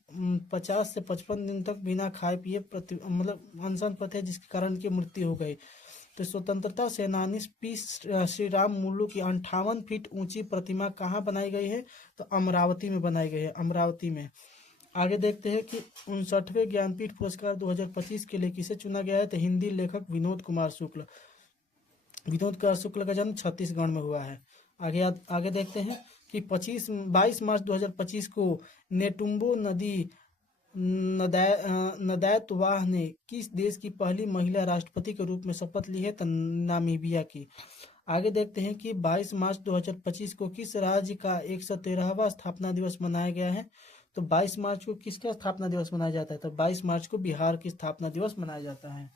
50 से 55 दिन तक बिना खाए पिए मतलब अनशन पर थे, जिसके कारण की मृत्यु हो गई। तो स्वतंत्रता सेनानी पी श्रीरामुलु की 58 फीट ऊंची प्रतिमा कहाँ बनाई गई है? तो अमरावती में बनाई गई है, अमरावती में। आगे देखते हैं कि 59वें ज्ञानपीठ पुरस्कार 2025 के लिए किसे चुना गया है? तो हिंदी लेखक विनोद कुमार शुक्ल का जन्म छत्तीसगढ़ में हुआ है। आगे देखते हैं कि 22 मार्च 2025 को नेटुम्बो नदी नदैतवाह ने किस देश की पहली महिला राष्ट्रपति के रूप में शपथ ली है? तो नामीबिया की। आगे देखते हैं कि 22 मार्च 2025 को किस राज्य का 113वां स्थापना दिवस मनाया गया है? तो 22 मार्च को किसका स्थापना दिवस मनाया जाता है? तो 22 मार्च को बिहार की स्थापना दिवस मनाया जाता है।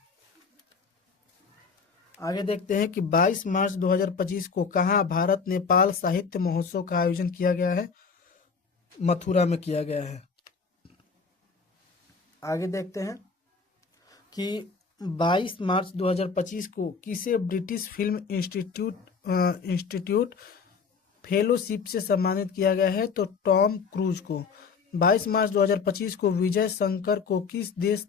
आगे देखते हैं कि 22 मार्च 2025 को कहाँ भारत नेपाल साहित्य महोत्सव का आयोजन किया गया है? मथुरा में किया गया है। आगे देखते हैं कि 22 मार्च 2025 को किसे ब्रिटिश फिल्म इंस्टीट्यूट फेलोशिप से सम्मानित किया गया है? तो टॉम क्रूज को। 22 मार्च 2025 को विजय शंकर को किस देश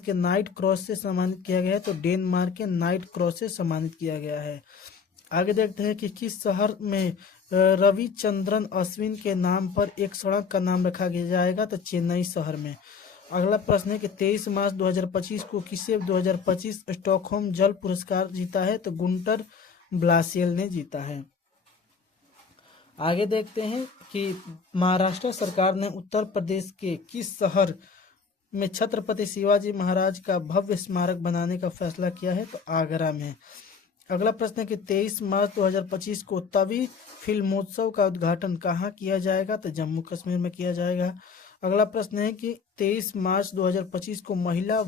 के नाइट क्रॉस से सम्मानित किया गया है? तो डेनमार्क के नाइट क्रॉस से सम्मानित किया गया है। आगे देखते हैं कि किस शहर में रविचंद्रन अश्विन के नाम पर एक सड़क का नाम रखा जाएगा? तो चेन्नई शहर में। अगला प्रश्न है कि 23 मार्च 2025 को किसे 2025 स्टॉकहोम जल पुरस्कार जीता है? तो गुंटर ब्लासियल ने जीता है। आगे देखते हैं कि महाराष्ट्र सरकार ने उत्तर प्रदेश के किस शहर में छत्रपति शिवाजी महाराज का भव्य स्मारक बनाने का फैसला किया है? तो आगरा में। अगला प्रश्न है कि 23 मार्च 2025 को तवी फिल्मोत्सव का उद्घाटन कहाँ किया जाएगा? तो जम्मू कश्मीर में किया जाएगा। अगला प्रश्न है कि 23 मार्च 2025 को महिला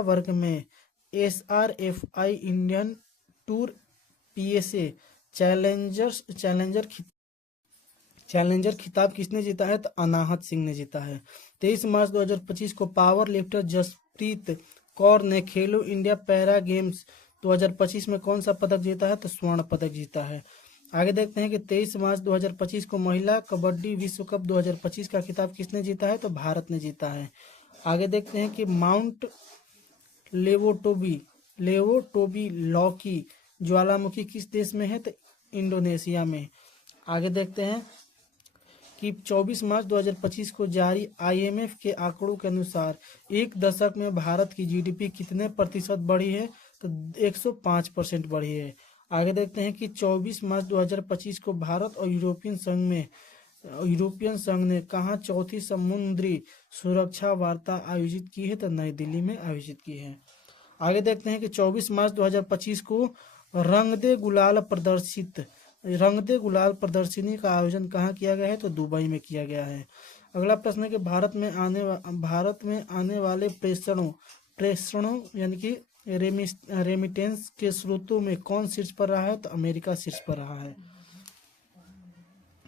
वर्ग में SRFI Indian tour PSA challenger खिताब किसने जीता है? तो अनाहत सिंह ने जीता है। 23 मार्च 2025 को पावर लिफ्टर जसप्रीत कौर ने खेलो इंडिया पैरा गेम्स 2025 में कौन सा पदक जीता है? तो स्वर्ण पदक जीता है। आगे देखते हैं कि 23 मार्च 2025 को महिला कबड्डी विश्व कप 2025 का खिताब किसने जीता है? तो भारत ने जीता है। आगे देखते हैं कि माउंट लेवोटोबी लॉकी ज्वालामुखी किस देश में है? तो इंडोनेशिया में। आगे देखते हैं कि 24 मार्च 2025 को जारी IMF के आंकड़ों के अनुसार एक दशक में भारत की GDP कितने प्रतिशत बढ़ी है? तो 105% बढ़ी है। आगे देखते हैं कि 24 मार्च 2025 को भारत और यूरोपियन संघ ने कहाँ चौथी समुद्री सुरक्षा वार्ता आयोजित की है? तो नई दिल्ली में आयोजित की है। आगे देखते हैं कि 24 मार्च 2025 को रंग दे गुलाल प्रदर्शनी का आयोजन कहाँ किया गया है? तो दुबई में किया गया है। अगला प्रश्न है कि भारत में आने वाले प्रेषणों यानी कि रेमिटेंस के स्रोतों में कौन शीर्ष पर रहा है? तो अमेरिका शीर्ष पर रहा है।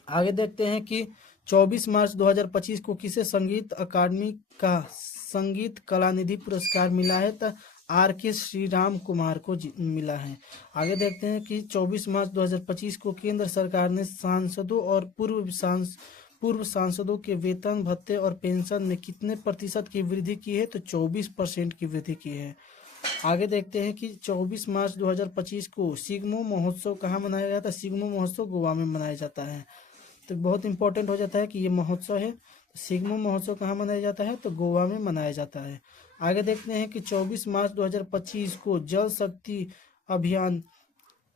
आगे देखते हैं कि 24 मार्च 2025 को किसे संगीत अकादमी का संगीत कलानिधि पुरस्कार मिला है? तो RK श्रीराम कुमार को मिला है। आगे देखते हैं कि 24 मार्च 2025 को केंद्र सरकार ने सांसदों और पूर्व सांसदों के वेतन भत्ते और पेंशन में कितने प्रतिशत की वृद्धि की है? तो 24% की वृद्धि की है। आगे देखते हैं कि 24 मार्च 2025 को सिग्मो महोत्सव कहाँ मनाया गया था? सिग्मो महोत्सव गोवा में मनाया जाता है। तो बहुत इंपॉर्टेंट हो जाता है कि ये महोत्सव है। सिग्मो महोत्सव कहाँ मनाया जाता है? तो गोवा में मनाया जाता है। आगे देखते हैं कि 24 मार्च 2025 को जल शक्ति अभियान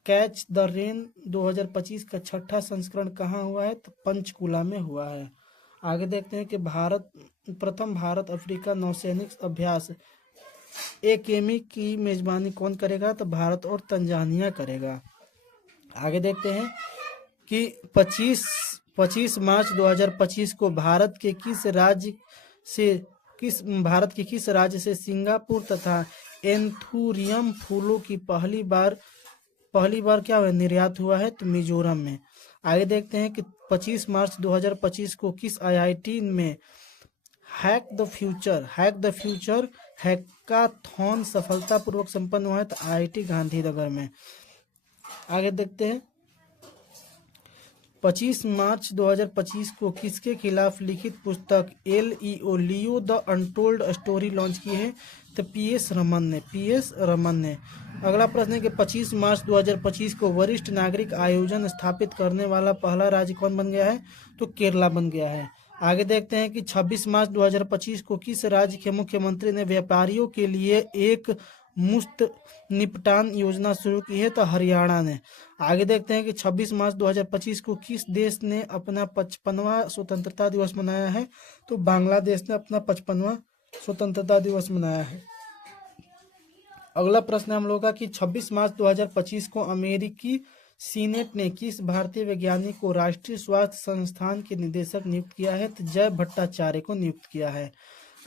कैच द रेन 2025 का 6ठा संस्करण कहाँ हुआ है? तो पंचकुला में हुआ है। आगे देखते हैं कि प्रथम भारत अफ्रीका नौसैनिक अभ्यास AKMI की मेजबानी कौन करेगा? तो भारत और तंजानिया करेगा। आगे देखते हैं कि 25 मार्च 2025 को भारत के किस राज्य से सिंगापुर तथा एंथूरियम फूलों की पहली बार क्या हुआ? निर्यात हुआ है? तो मिजोरम में। आगे देखते हैं कि 25 मार्च 2025 को किस IIT में हैक द फ्यूचर हैकाथॉन सफलतापूर्वक संपन्न हुआ है? तो IIT गांधीनगर में। आगे देखते हैं 25 मार्च 2025 को किसके खिलाफ लिखित पुस्तक Leo the untold story launch की है? तो PS रमन ने। अगला प्रश्न है कि 25 मार्च 2025 को वरिष्ठ नागरिक आयोजन स्थापित करने वाला पहला राज्य कौन बन गया है? तो केरला बन गया है। आगे देखते हैं कि 26 मार्च 2025 को किस राज्य के मुख्यमंत्री ने व्यापारियों के लिए एक मुफ्त निपटान योजना शुरू की है? तो हरियाणा ने। आगे देखते हैं कि 26 मार्च 2025 को किस देश ने अपना 55वां स्वतंत्रता दिवस मनाया है? तो बांग्लादेश ने अपना 55वां स्वतंत्रता दिवस मनाया है। अगला प्रश्न हम लोग का कि 26 मार्च 2025 को अमेरिकी सीनेट ने किस भारतीय वैज्ञानिक को राष्ट्रीय स्वास्थ्य संस्थान के निदेशक नियुक्त किया है? तो जय भट्टाचार्य को नियुक्त किया है।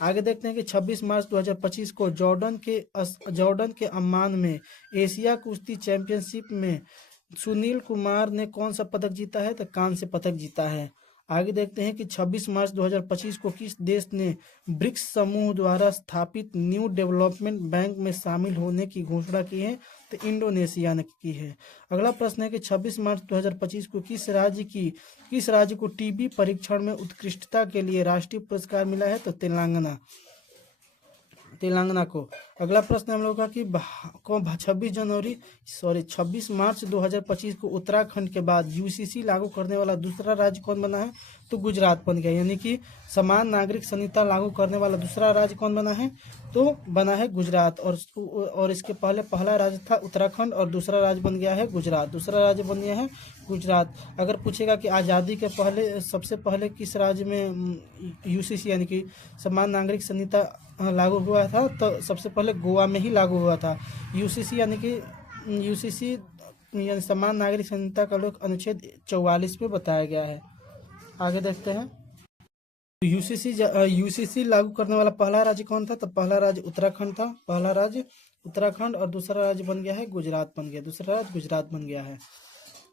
आगे देखते हैं कि 26 मार्च 2025 को जॉर्डन के अम्मान में एशिया कुश्ती चैंपियनशिप में सुनील कुमार ने कौन सा पदक जीता है? तो कांस्य पदक जीता है। आगे देखते हैं कि 26 मार्च 2025 को किस देश ने ब्रिक्स समूह द्वारा स्थापित न्यू डेवलपमेंट बैंक में शामिल होने की घोषणा की है? तो इंडोनेशिया ने की है। अगला प्रश्न है कि 26 मार्च 2025 को किस राज्य को टीबी परीक्षण में उत्कृष्टता के लिए राष्ट्रीय पुरस्कार मिला है? तो तेलंगाना को। अगला प्रश्न हम लोग का कि 26 मार्च 2025 को उत्तराखंड के बाद यूसीसी लागू करने वाला दूसरा राज्य कौन बना है? तो गुजरात बन गया। यानी कि समान नागरिक संहिता लागू करने वाला दूसरा राज्य कौन बना है? तो बना है गुजरात। और इसके पहला राज्य था उत्तराखंड और दूसरा राज्य बन गया है गुजरात। दूसरा राज्य बन गया है गुजरात। अगर पूछेगा कि आज़ादी के पहले सबसे पहले किस राज्य में यूसीसी यानी कि समान नागरिक संहिता लागू हुआ था? तो सबसे पहले गोवा में ही लागू हुआ था। यूसीसी यानी समान नागरिक संहिता का लोग अनुच्छेद 44 में बताया गया है। आगे देखते हैं यूसीसी लागू करने वाला पहला राज्य कौन था? तो पहला राज्य उत्तराखंड था। पहला राज्य उत्तराखंड और दूसरा राज्य बन गया है गुजरात बन गया। दूसरा राज्य गुजरात बन गया है।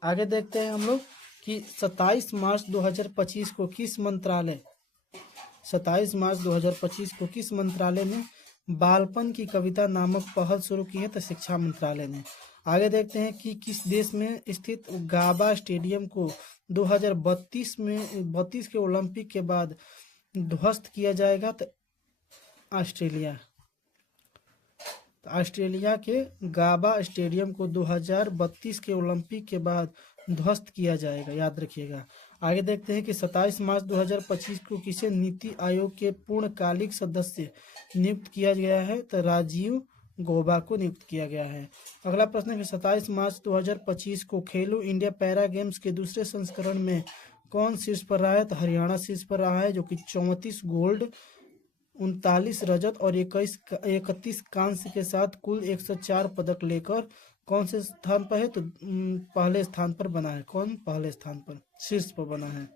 आगे देखते हैं हम लोग कि 27 मार्च 2025 को किस मंत्रालय ने बालपन की कविता नामक पहल शुरू की है? तो शिक्षा मंत्रालय ने। आगे देखते हैं कि किस देश में स्थित गाबा स्टेडियम को 2032 के ओलंपिक के बाद ध्वस्त किया जाएगा? तो ऑस्ट्रेलिया के गाबा स्टेडियम को 2032 के ओलंपिक के बाद ध्वस्त किया जाएगा, याद रखिएगा। आगे देखते हैं कि 27 मार्च 2025 को किसे नीति आयोग के पूर्णकालिक सदस्य नियुक्त किया गया है? तो राजीव गौबा को नियुक्त किया गया है। अगला प्रश्न है कि 27 मार्च 2025 को खेलो इंडिया पैरा गेम्स के दूसरे संस्करण में कौन शीर्ष पर रहा है? तो हरियाणा शीर्ष पर रहा है, जो कि 34 गोल्ड, 39 रजत और 31 कांस्य के साथ कुल 104 पदक लेकर कौन से स्थान पर है? तो पहले स्थान पर बना है। कौन पहले स्थान पर शीर्ष पर बना है।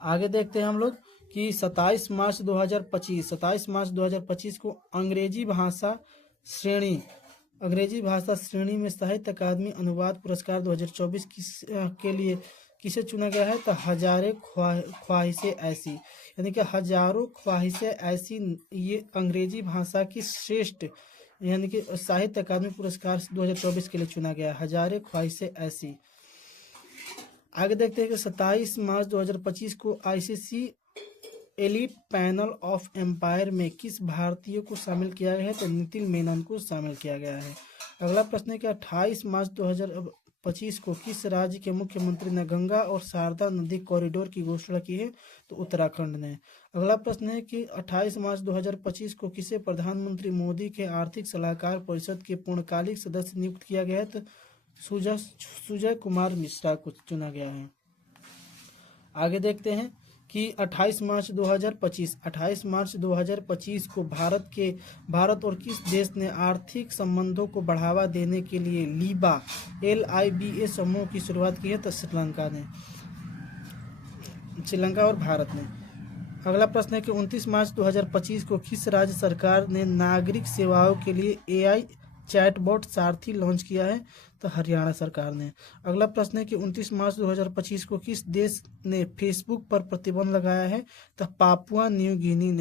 आगे देखते हैं हम लोग कि 27 मार्च 2025 को अंग्रेजी भाषा श्रेणी में साहित्य अकादमी अनुवाद पुरस्कार 2024 के लिए किसे चुना गया है? तो हजारों ख्वाहिशें ऐसी, यानी कि हजारों ख्वाहिशें ऐसी ये अंग्रेजी भाषा की श्रेष्ठ यानी कि साहित्य अकादमी पुरस्कार 2024 के लिए चुना गया। हजारों ख्वाहिशें ऐसी। आगे देखते हैं कि 27 मार्च 2025 को ICC elite panel of umpire में किस भारतीय को शामिल किया गया है? तो नितिन मेनन को शामिल किया गया है। अगला प्रश्न है कि 28 मार्च 2025 को किस राज्य के मुख्यमंत्री ने गंगा और शारदा नदी कॉरिडोर की घोषणा की है? तो उत्तराखंड ने। अगला प्रश्न है कि 28 मार्च 2025 को किसे प्रधानमंत्री मोदी के आर्थिक सलाहकार परिषद के पूर्णकालिक सदस्य नियुक्त किया गया है? तो सुजय कुमार मिश्रा को चुना गया है। आगे देखते हैं कि 28 मार्च 2025 को भारत और किस देश ने आर्थिक संबंधों को बढ़ावा देने के लिए LIBA समूह की शुरुआत की है? तो श्रीलंका और भारत ने। अगला प्रश्न है कि 29 मार्च 2025 को किस राज्य सरकार ने नागरिक सेवाओं के लिए AI चैटबॉट सारथी लॉन्च किया है? तो हरियाणा सरकार ने। अगला प्रश्न है कि 29 मार्च 2025 को किस देश ने फेसबुक पर प्रतिबंध लगाया है? तो पापुआ न्यू गिनी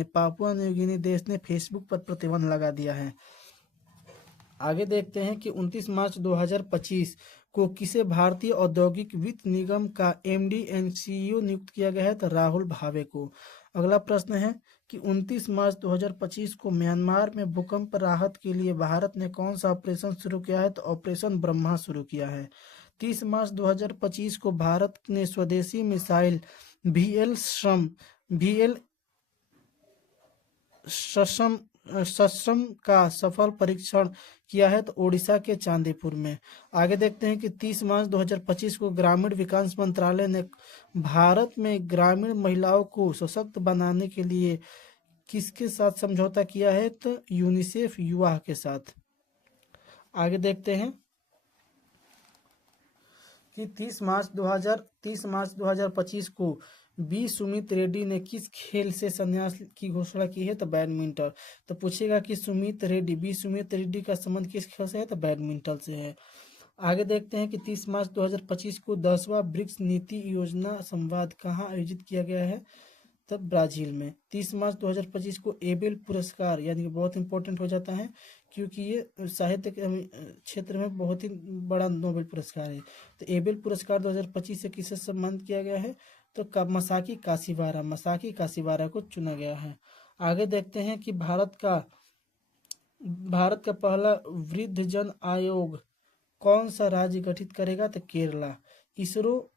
देश ने फेसबुक पर प्रतिबंध लगा दिया है। आगे देखते हैं कि 29 मार्च 2025 को किसे भारतीय औद्योगिक वित्त निगम का MD एंड CEO नियुक्त किया गया है? तो राहुल भावे को। अगला प्रश्न है कि 29 मार्च 2025 को म्यांमार में भूकंप राहत के लिए भारत ने कौन सा ऑपरेशन शुरू किया है? तो ऑपरेशन ब्रह्मा शुरू किया है। 30 मार्च 2025 को भारत ने स्वदेशी मिसाइल VL सश्रम का सफल परीक्षण किया है? तो ओडिशा के चांदीपुर में। आगे देखते हैं कि 30 मार्च 2025 को ग्रामीण विकास मंत्रालय ने भारत में ग्रामीण महिलाओं को सशक्त बनाने के लिए किसके साथ समझौता किया है? तो यूनिसेफ युवा के साथ। आगे देखते हैं कि 30 मार्च 2025 को बी सुमित रेड्डी ने किस खेल से संन्यास की घोषणा की है? तो बैडमिंटन। तो पूछेगा कि बी सुमित रेड्डी का संबंध किस खेल से है? तो बैडमिंटन से है। आगे देखते हैं कि 30 मार्च 2025 को 10वां ब्रिक्स नीति योजना संवाद कहाँ आयोजित किया गया है? तब ब्राजील में। 30 मार्च 2025 को एबेल पुरस्कार, यानी कि बहुत इंपॉर्टेंट हो जाता है क्योंकि ये साहित्य के क्षेत्र में बहुत ही बड़ा नोबेल पुरस्कार है। तो एबेल पुरस्कार 2025 से किससे सम्मानित किया गया है? तो मसाकी काशीवारा को चुना गया है। आगे देखते हैं कि भारत का पहला वृद्धजन आयोग कौन सा राज्य गठित करेगा? तो केरला। इसरो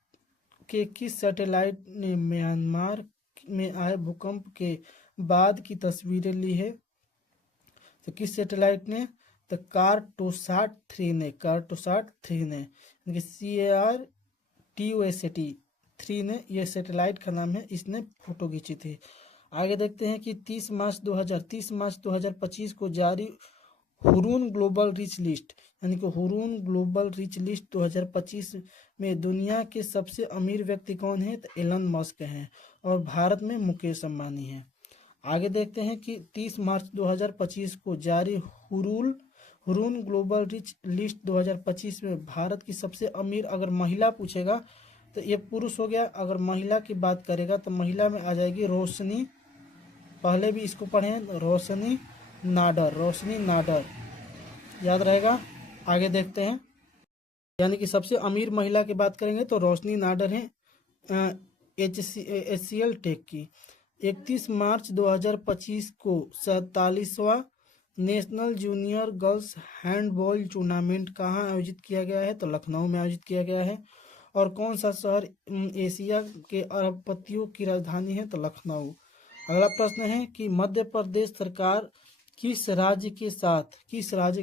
के किस सैटेलाइट ने म्यांमार में आए भूकंप के बाद की तस्वीरें ली है? तो किस सैटेलाइट ने? तो कार्टोसाट 3 ने CARTOSAT 3 ने, यह सैटेलाइट का नाम है, इसने फोटो खींची थी। आगे देखते हैं कि 30 मार्च 2025 को जारी हुरून ग्लोबल रिच लिस्ट, यानी कि हुरून ग्लोबल रिच लिस्ट 2025 में दुनिया के सबसे अमीर व्यक्ति कौन है? तो एलन मस्क हैं और भारत में मुकेश अंबानी हैं। आगे देखते हैं कि 30 मार्च 2025 को जारी हुरून ग्लोबल रिच लिस्ट 2025 में भारत की सबसे अमीर, अगर महिला पूछेगा तो ये पुरुष हो गया, अगर महिला की बात करेगा तो महिला में आ जाएगी रोशनी, पहले भी इसको पढ़े रोशनी नाडर, याद रहेगा। आगे देखते हैं, यानी कि सबसे अमीर महिला की बात करेंगे तो रोशनी नाडर है HCL टेक की। 31 मार्च 2025 को 47वां national junior girls handball tournament कहाँ आयोजित किया गया है? तो लखनऊ में आयोजित किया गया है। और कौन सा शहर एशिया के अरबपतियों की राजधानी है? तो लखनऊ। अगला प्रश्न है कि मध्य प्रदेश सरकार किस राज्य के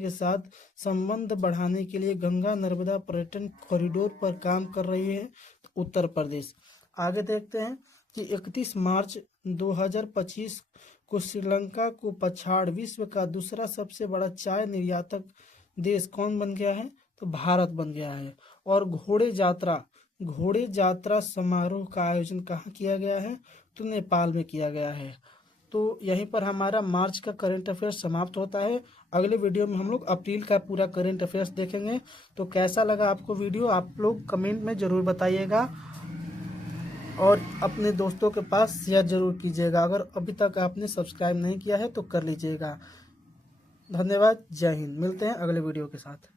साथ संबंध बढ़ाने के लिए गंगा नर्मदा पर्यटन कॉरिडोर पर काम कर रही है? तो उत्तर प्रदेश। आगे देखते हैं कि 31 मार्च 2025 को श्रीलंका को पछाड़ विश्व का दूसरा सबसे बड़ा चाय निर्यातक देश कौन बन गया है? तो भारत बन गया है। और घोड़े यात्रा समारोह का आयोजन कहाँ किया गया है? तो नेपाल में किया गया है। तो यहीं पर हमारा मार्च का करंट अफेयर्स समाप्त होता है। अगले वीडियो में हम लोग अप्रैल का पूरा करंट अफेयर्स देखेंगे। तो कैसा लगा आपको वीडियो, आप लोग कमेंट में ज़रूर बताइएगा और अपने दोस्तों के पास शेयर जरूर कीजिएगा। अगर अभी तक आपने सब्सक्राइब नहीं किया है तो कर लीजिएगा। धन्यवाद। जय हिंद। मिलते हैं अगले वीडियो के साथ।